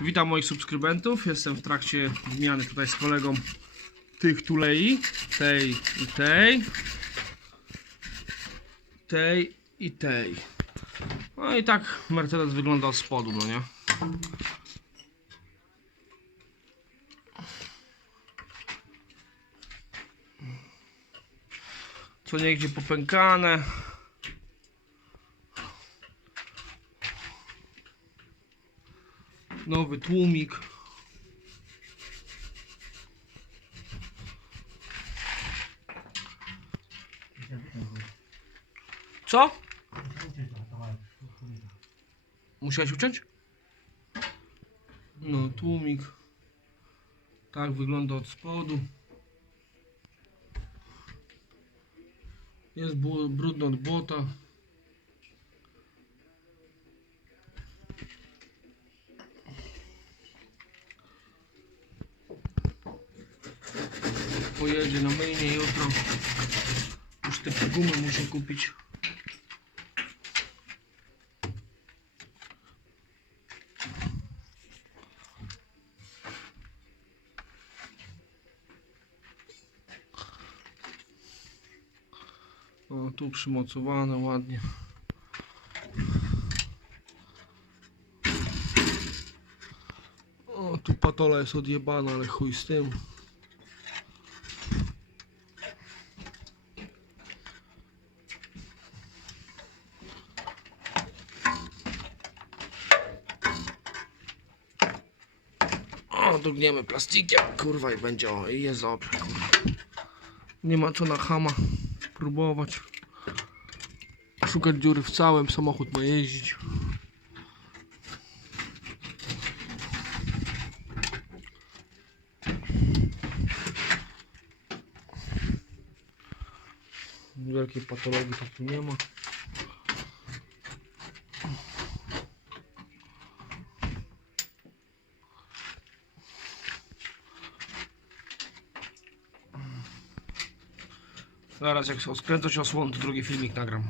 Witam moich subskrybentów. Jestem w trakcie wymiany tutaj z kolegą tych tulei. Tej i tej. Tej i tej. No i tak Mercedes wygląda od spodu, no nie? Co niegdzie popękane. Nowy tłumik. Co? Musiałeś uciąć? No, tłumik. Tak wygląda od spodu. Jest brudno od błota. Pojedzie na myjnie jutro. Już te gumy muszę kupić. O, tu przymocowane ładnie. O, tu patola jest odjebana, ale chuj z tym. O, dugniemy plastikiem, kurwa i będzie, o, i jest dobrze. Nie ma co na hama próbować. Szukać dziury w całym, samochód ma jeździć. Wielkiej patologii to tu nie ma. Zaraz jak skręcę się osłon, drugi filmik nagram.